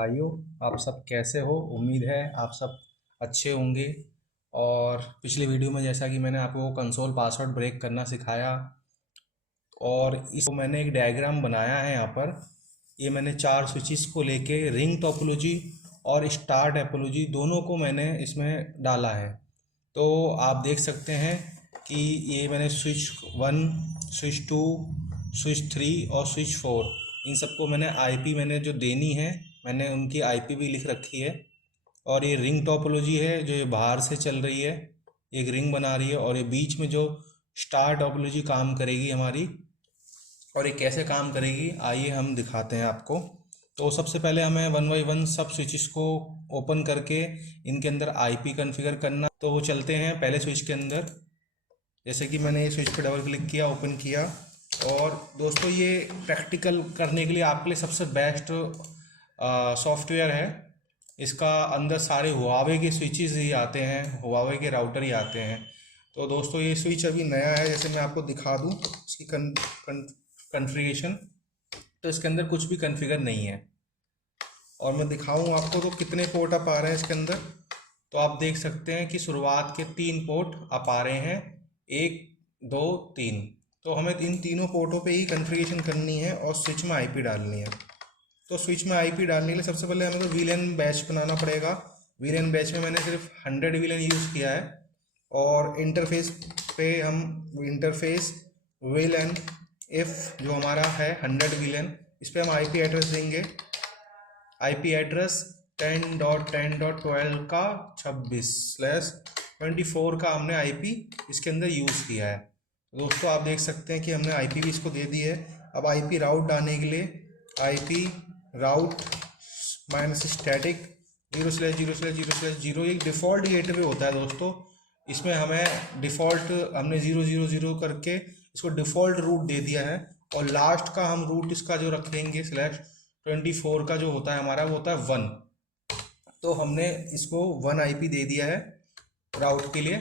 भाइयों, आप सब कैसे हो। उम्मीद है आप सब अच्छे होंगे। और पिछली वीडियो में जैसा कि मैंने आपको कंसोल पासवर्ड ब्रेक करना सिखाया, और इसको मैंने एक डायग्राम बनाया है यहाँ पर। ये मैंने चार स्विचेस को लेके रिंग टोपोलॉजी और स्टार टोपोलॉजी दोनों को मैंने इसमें डाला है। तो आप देख सकते हैं कि ये मैंने स्विच 1, स्विच 2, स्विच 3 और स्विच 4, इन सबको मैंने आईपी मैंने जो देनी है, मैंने उनकी आईपी भी लिख रखी है। और ये रिंग टोपोलॉजी है जो ये बाहर से चल रही है, एक रिंग बना रही है। और ये बीच में जो स्टार टोपोलॉजी काम करेगी हमारी, और ये कैसे काम करेगी आइए हम दिखाते हैं आपको। तो सबसे पहले हमें वन बाई वन सब स्विचेस को ओपन करके इनके अंदर आईपी कॉन्फ़िगर करना। तो चलते हैं पहले स्विच के अंदर। जैसे कि मैंने ये स्विच पे डबल क्लिक किया, ओपन किया। और दोस्तों ये प्रैक्टिकल करने के लिए आपके लिए सबसे बेस्ट सॉफ्टवेयर है। इसका अंदर सारे हुआवे के स्विचेस ही आते हैं, हुआवे के राउटर ही आते हैं। तो दोस्तों ये स्विच अभी नया है, जैसे मैं आपको दिखा दूँ इसकी कन्फिगरेशन। तो इसके अंदर कुछ भी कॉन्फ़िगर नहीं है, और मैं दिखाऊं आपको तो कितने पोर्ट आप आ रहे हैं इसके अंदर। तो आप देख सकते हैं कि शुरुआत के 3 पोर्ट आप आ रहे हैं, 1, 2, 3। तो हमें इन तीनों पोर्टों पे ही कॉन्फ़िगरेशन करनी है और स्विच में आईपी डालनी है। तो स्विच में आईपी डालने के लिए सबसे पहले हमें तो वीएलएन बैच बनाना पड़ेगा। वीएलएन बैच में मैंने सिर्फ 100 वीएलएन यूज़ किया है। और इंटरफेस पे हम इंटरफेस वीएलएन इफ़ जो हमारा है 100 वीएलएन, इस पर हम आईपी एड्रेस देंगे। आईपी एड्रेस 10.10.12 का 26/24 का हमने आईपी इसके अंदर यूज़ किया है। दोस्तों आप देख सकते हैं कि हमने आईपी भी इसको दे दी है। अब आईपी राउट डालने के लिए आईपी राउट -स्टैटिक 0/0/0/0 एक डिफ़ॉल्ट गेटवे होता है दोस्तों। इसमें हमें डिफ़ॉल्ट हमने 000 करके इसको डिफ़ॉल्ट रूट दे दिया है। और लास्ट का हम रूट इसका जो रखेंगे /24 का जो होता है हमारा, वो होता है 1। तो हमने इसको 1 आईपी दे दिया है राउट के लिए।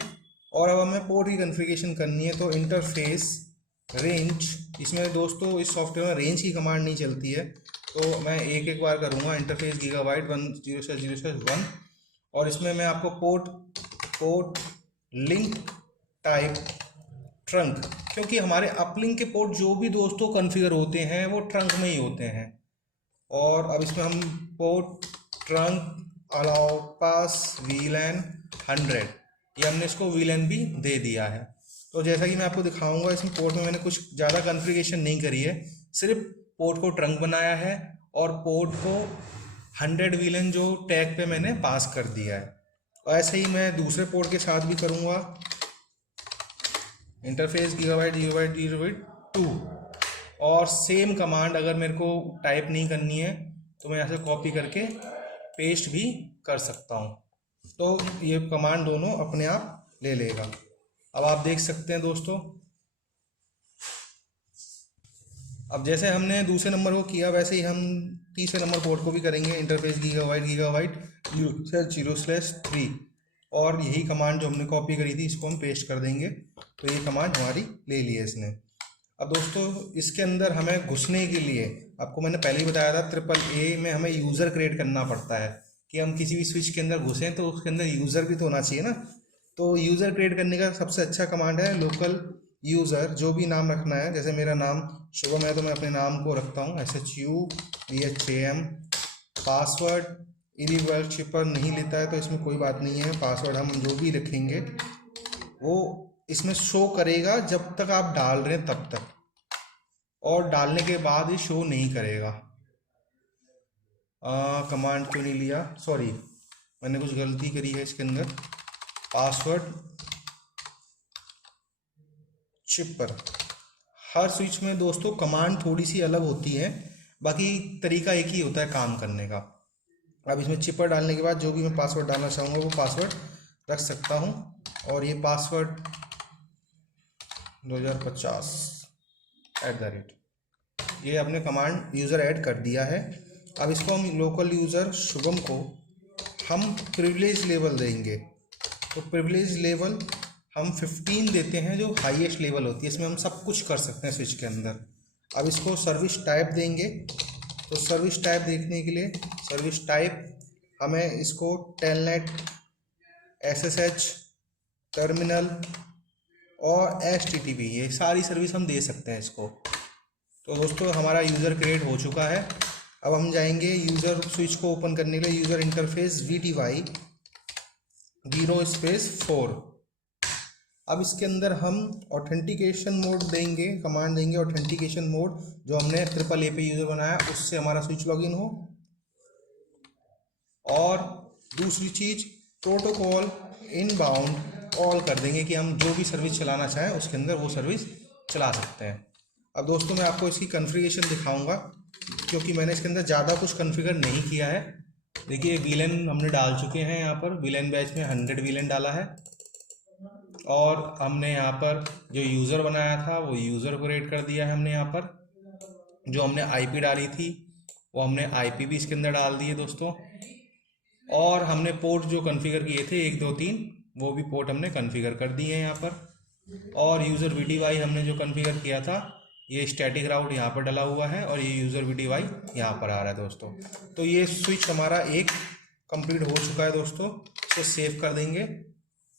और अब हमें पोर्ट की कॉन्फ़िगरेशन करनी है। तो इंटरफेस रेंज, इसमें दोस्तों इस सॉफ्टवेयर में रेंज की कमांड नहीं चलती है, तो मैं एक बार करूँगा। Interface gigabyte 10/0/1। और इसमें मैं आपको पोर्ट लिंक टाइप ट्रंक, क्योंकि हमारे अपलिंक के पोर्ट जो भी दोस्तों कॉन्फ़िगर होते हैं वो ट्रंक में ही होते हैं। और अब इसमें हम पोर्ट ट्रंक अलाउ पास वीलैन 100, ये हमने इसको वीलैन भी दे दिया है। तो जैसा कि मैं आपको दिखाऊंगा, इसमें पोर्ट में मैंने कुछ ज़्यादा कॉन्फ़िगरेशन नहीं करी है, सिर्फ पोर्ट को ट्रंक बनाया है और पोर्ट को 100 वीलैन जो टैग पे मैंने पास कर दिया है। और ऐसे ही मैं दूसरे पोर्ट के साथ भी करूँगा। Interface gigabyte 2। और सेम कमांड अगर मेरे को टाइप नहीं करनी है तो मैं यहाँ से कॉपी करके पेस्ट भी कर सकता हूँ। तो ये कमांड दोनों अपने आप ले लेगा। अब आप देख सकते हैं दोस्तों, अब जैसे हमने दूसरे नंबर को किया वैसे ही हम तीसरे नंबर पोर्ट को भी करेंगे। Interface gigabyte 0/0/3। और यही कमांड जो हमने कॉपी करी थी इसको हम पेस्ट कर देंगे। तो ये कमांड हमारी ले ली है इसने। अब दोस्तों इसके अंदर हमें घुसने के लिए, आपको मैंने पहले ही बताया था, AAA में हमें यूज़र क्रिएट करना पड़ता है कि हम किसी भी स्विच के अंदर घुसें तो उसके अंदर यूज़र भी तो होना चाहिए ना। तो यूज़र क्रिएट करने का सबसे अच्छा कमांड है लोकल यूज़र, जो भी नाम रखना है। जैसे मेरा नाम शुभम है तो मैं अपने नाम को रखता हूँ SHUBHAM। पासवर्ड इरीवर्स शिपर नहीं लेता है तो इसमें कोई बात नहीं है। पासवर्ड हम जो भी रखेंगे वो इसमें शो करेगा जब तक आप डाल रहे हैं तब तक, और डालने के बाद ये शो नहीं करेगा। कमांड क्यों नहीं लिया, सॉरी मैंने कुछ गलती करी है इसके अंदर। पासवर्ड शिपर, हर स्विच में दोस्तों कमांड थोड़ी सी अलग होती है, बाकी तरीका एक ही होता है काम करने का। अब इसमें चिपर डालने के बाद जो भी मैं पासवर्ड डालना चाहूँगा वो पासवर्ड रख सकता हूँ। और ये पासवर्ड 2050 @ ये अपने कमांड यूज़र ऐड कर दिया है। अब इसको हम लोकल यूज़र शुभम को हम प्रिविलेज लेवल देंगे। तो प्रिविलेज लेवल हम 15 देते हैं, जो हाईएस्ट लेवल होती है। इसमें हम सब कुछ कर सकते हैं स्विच के अंदर। अब इसको सर्विस टाइप देंगे। तो सर्विस टाइप देखने के लिए सर्विस टाइप हमें इसको टेलनेट, SSH, टर्मिनल और HTTP, ये सारी सर्विस हम दे सकते हैं इसको। तो दोस्तों हमारा यूज़र क्रिएट हो चुका है। अब हम जाएंगे यूज़र स्विच को ओपन करने के लिए, यूज़र इंटरफेस VTY 0/4। अब इसके अंदर हम ऑथेंटिकेशन मोड देंगे, कमांड देंगे ऑथेंटिकेशन मोड, जो हमने AAA पे यूज़र बनाया उससे हमारा स्विच लॉगिन हो। और दूसरी चीज़ प्रोटोकॉल इनबाउंड ऑल कर देंगे कि हम जो भी सर्विस चलाना चाहें उसके अंदर वो सर्विस चला सकते हैं। अब दोस्तों मैं आपको इसकी कॉन्फ़िगरेशन दिखाऊंगा, क्योंकि मैंने इसके अंदर ज़्यादा कुछ कॉन्फ़िगर नहीं किया है। देखिए वीलन हमने डाल चुके हैं, यहाँ पर वीलन बैच में 100 वीलन डाला है। और हमने यहाँ पर जो यूज़र बनाया था वो यूज़र को रेट कर दिया है हमने। यहाँ पर जो हमने IP डाली थी वो हमने IP भी इसके अंदर डाल दी है दोस्तों। और हमने पोर्ट जो कॉन्फ़िगर किए थे 1 2 3, वो भी पोर्ट हमने कॉन्फ़िगर कर दिए हैं यहाँ पर। और यूज़र VTY हमने जो कॉन्फ़िगर किया था, ये स्टैटिक राउट यहाँ पर डला हुआ है और ये यूज़र VTY यहाँ पर आ रहा है दोस्तों। तो ये स्विच हमारा एक कंप्लीट हो चुका है दोस्तों। इसको सेव कर देंगे।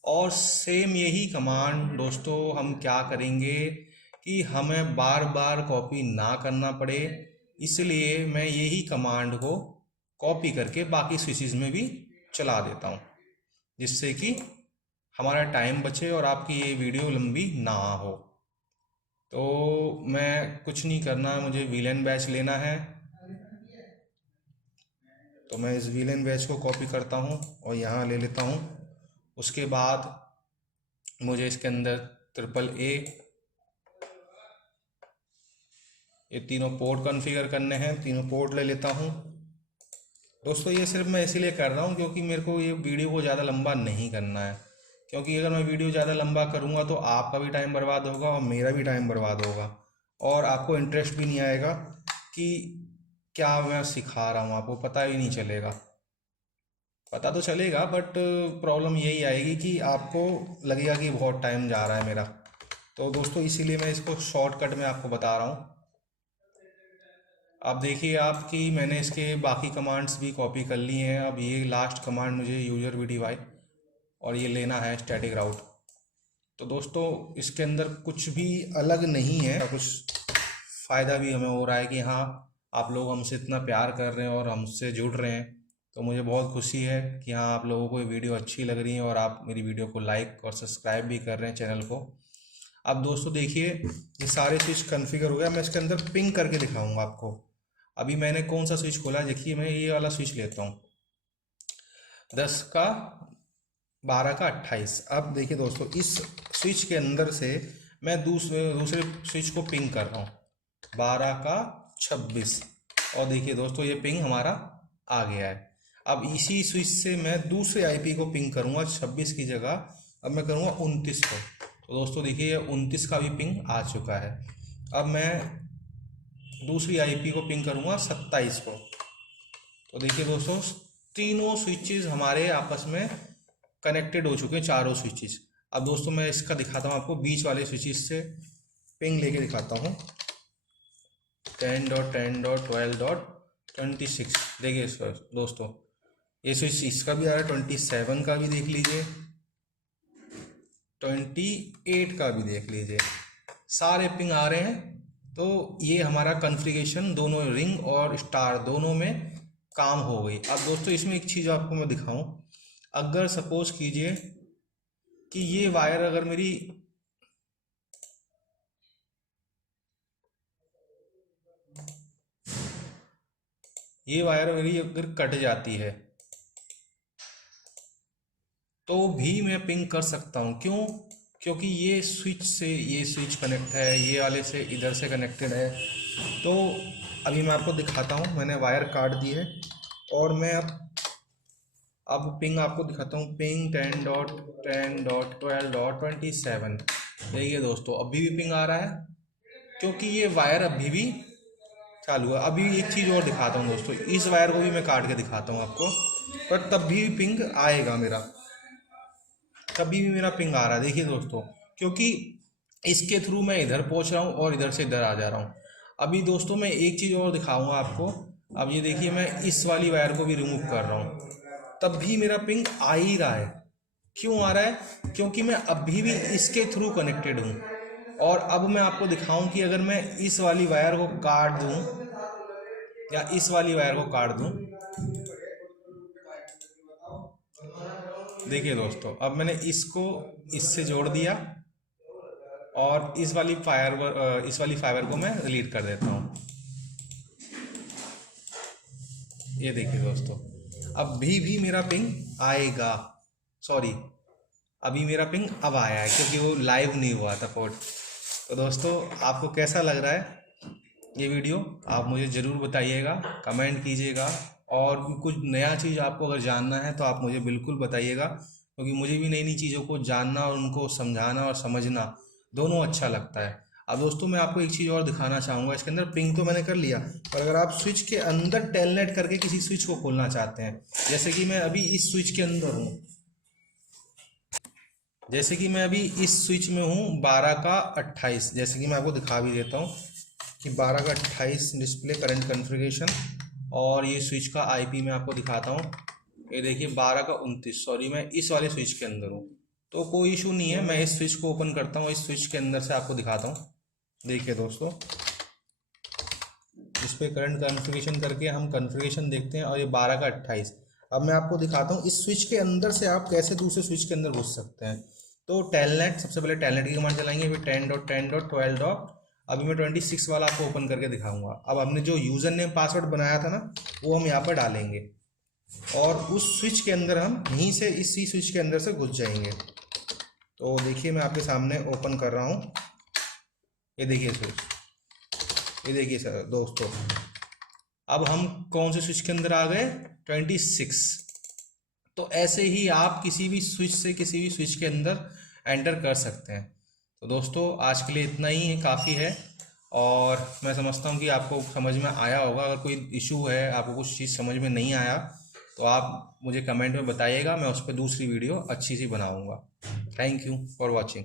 और सेम यही कमांड दोस्तों हम क्या करेंगे कि हमें बार बार कॉपी ना करना पड़े, इसलिए मैं यही कमांड को कॉपी करके बाकी स्विचेस में भी चला देता हूँ, जिससे कि हमारा टाइम बचे और आपकी ये वीडियो लंबी ना हो। तो मैं कुछ नहीं करना, मुझे वीलन बैच लेना है। तो मैं इस वीलन बैच को कॉपी करता हूँ और यहाँ ले लेता हूँ। उसके बाद मुझे इसके अंदर AAA, ये तीनों पोर्ट कॉन्फ़िगर करने हैं, तीनों पोर्ट ले लेता हूँ दोस्तों। ये सिर्फ मैं इसीलिए कर रहा हूँ क्योंकि मेरे को ये वीडियो को ज़्यादा लंबा नहीं करना है, क्योंकि अगर मैं वीडियो ज़्यादा लंबा करूँगा तो आपका भी टाइम बर्बाद होगा और मेरा भी टाइम बर्बाद होगा, और आपको इंटरेस्ट भी नहीं आएगा कि क्या मैं सिखा रहा हूँ, आपको पता ही नहीं चलेगा। पता तो चलेगा बट प्रॉब्लम यही आएगी कि आपको लगेगा कि बहुत टाइम जा रहा है मेरा। तो दोस्तों इसीलिए मैं इसको शॉर्टकट में आपको बता रहा हूँ। अब देखिए आपकी मैंने इसके बाकी कमांड्स भी कॉपी कर ली हैं। अब ये लास्ट कमांड मुझे यूज़र VTY और ये लेना है स्टैटिक राउट। तो दोस्तों इसके अंदर कुछ भी अलग नहीं है, कुछ फ़ायदा भी हमें हो रहा है कि हाँ आप लोग हमसे इतना प्यार कर रहे हैं और हमसे जुड़ रहे हैं। तो मुझे बहुत खुशी है कि हाँ आप लोगों को ये वीडियो अच्छी लग रही है और आप मेरी वीडियो को लाइक और सब्सक्राइब भी कर रहे हैं चैनल को। अब दोस्तों देखिए ये सारे स्विच कॉन्फ़िगर हो गया। मैं इसके अंदर पिंग करके दिखाऊंगा आपको। अभी मैंने कौन सा स्विच खोला, देखिए मैं ये वाला स्विच लेता हूँ, 10 का 12 का 28। अब देखिए दोस्तों इस स्विच के अंदर से मैं दूसरे स्विच को पिंग कर रहा हूँ 12 का 26। और देखिए दोस्तों ये पिंग हमारा आ गया है। अब इसी स्विच से मैं दूसरे IP को पिंग करूँगा 26 की जगह, अब मैं करूँगा 29 को। तो दोस्तों देखिए 29 का भी पिंग आ चुका है। अब मैं दूसरी IP को पिंग करूँगा 27 को। तो देखिए दोस्तों तीनों स्विचेस हमारे आपस में कनेक्टेड हो चुके हैं, चारों स्विचेस। अब दोस्तों मैं इसका दिखाता हूँ आपको, बीच वाले स्विचेस से पिंग लेके दिखाता हूँ 10.10.12.26। देखिए दोस्तों ये स्विच इसका भी आ रहा है, 27 का भी देख लीजिए, 28 का भी देख लीजिए, सारे पिंग आ रहे हैं। तो ये हमारा कॉन्फ़िगरेशन दोनों रिंग और स्टार दोनों में काम हो गई। अब दोस्तों इसमें एक चीज़ आपको मैं दिखाऊं, अगर सपोज कीजिए कि ये वायर अगर मेरी अगर कट जाती है तो भी मैं पिंग कर सकता हूँ। क्यों? क्योंकि ये स्विच से ये स्विच कनेक्ट है, ये वाले से इधर से कनेक्टेड है। तो अभी मैं आपको दिखाता हूँ, मैंने वायर काट दी है और मैं अब पिंग आपको दिखाता हूँ। पिंग 10.10.12.27। देखिए दोस्तों अभी भी पिंग आ रहा है क्योंकि ये वायर अभी भी चालू है। अभी एक चीज़ और दिखाता हूँ दोस्तों, इस वायर को भी मैं काट के दिखाता हूँ आपको, पर तब भी पिंग आएगा मेरा, तभी भी मेरा पिंग आ रहा है। देखिए दोस्तों क्योंकि इसके थ्रू मैं इधर पहुंच रहा हूँ और इधर से इधर आ जा रहा हूँ। अभी दोस्तों मैं एक चीज़ और दिखाऊंगा आपको, अब ये देखिए मैं इस वाली वायर को भी रिमूव कर रहा हूँ, तब भी मेरा पिंग आ ही रहा है। क्यों आ रहा है? क्योंकि मैं अभी भी इसके थ्रू कनेक्टेड हूँ। और अब मैं आपको दिखाऊं कि अगर मैं इस वाली वायर को काट दूं या इस वाली वायर को काट दूं, देखिए दोस्तों, अब मैंने इसको इससे जोड़ दिया और इस वाली फाइबर को मैं डिलीट कर देता हूँ। ये देखिए दोस्तों, अब भी मेरा पिंग आएगा। सॉरी, अभी मेरा पिंग अब आया है क्योंकि वो लाइव नहीं हुआ था पोर्ट। तो दोस्तों, आपको कैसा लग रहा है ये वीडियो? आप मुझे ज़रूर बताइएगा, कमेंट कीजिएगा। और भी कुछ नया चीज़ आपको अगर जानना है तो आप मुझे बिल्कुल बताइएगा, क्योंकि मुझे भी नई नई चीज़ों को जानना और उनको समझाना और समझना दोनों अच्छा लगता है। अब दोस्तों, मैं आपको एक चीज़ और दिखाना चाहूँगा। इसके अंदर पिंग तो मैंने कर लिया, पर अगर आप स्विच के अंदर टेलनेट करके किसी स्विच को खोलना चाहते हैं, जैसे कि मैं अभी इस स्विच के अंदर हूँ, जैसे कि मैं अभी इस स्विच में हूँ 12 का 28, जैसे कि मैं आपको दिखा भी देता हूँ कि 12 का 28 डिस्प्ले करंट कॉन्फ़िगरेशन। और ये स्विच का आईपी मैं आपको दिखाता हूँ। ये देखिए 12 का 29, सॉरी मैं इस वाले स्विच के अंदर हूँ। तो कोई इशू नहीं है, मैं इस स्विच को ओपन करता हूँ, इस स्विच के अंदर से आपको दिखाता हूँ। देखिए दोस्तों, इस पर करंट कॉन्फ़िगरेशन करके हम कॉन्फ़िगरेशन देखते हैं और ये 12 का 28। अब मैं आपको दिखाता हूँ इस स्विच के अंदर से आप कैसे दूसरे स्विच के अंदर घुस सकते हैं। तो टेलनेट, सबसे पहले टेलनेट की कमांड चलाएंगे, फिर 10.10.12. अभी मैं 26 वाला आपको ओपन करके दिखाऊंगा। अब हमने जो यूज़र नेम पासवर्ड बनाया था ना, वो हम यहाँ पर डालेंगे और उस स्विच के अंदर हम यहीं से इसी स्विच के अंदर से घुस जाएंगे। तो देखिए मैं आपके सामने ओपन कर रहा हूँ। ये देखिए स्विच, ये देखिए सर दोस्तों, अब हम कौन से स्विच के अंदर आ गए? 26। तो ऐसे ही आप किसी भी स्विच से किसी भी स्विच के अंदर एंटर कर सकते हैं। तो दोस्तों, आज के लिए इतना ही है, काफ़ी है। और मैं समझता हूँ कि आपको समझ में आया होगा। अगर कोई इशू है, आपको कुछ चीज़ समझ में नहीं आया, तो आप मुझे कमेंट में बताइएगा, मैं उस पर दूसरी वीडियो अच्छी सी बनाऊँगा। Thank you for watching.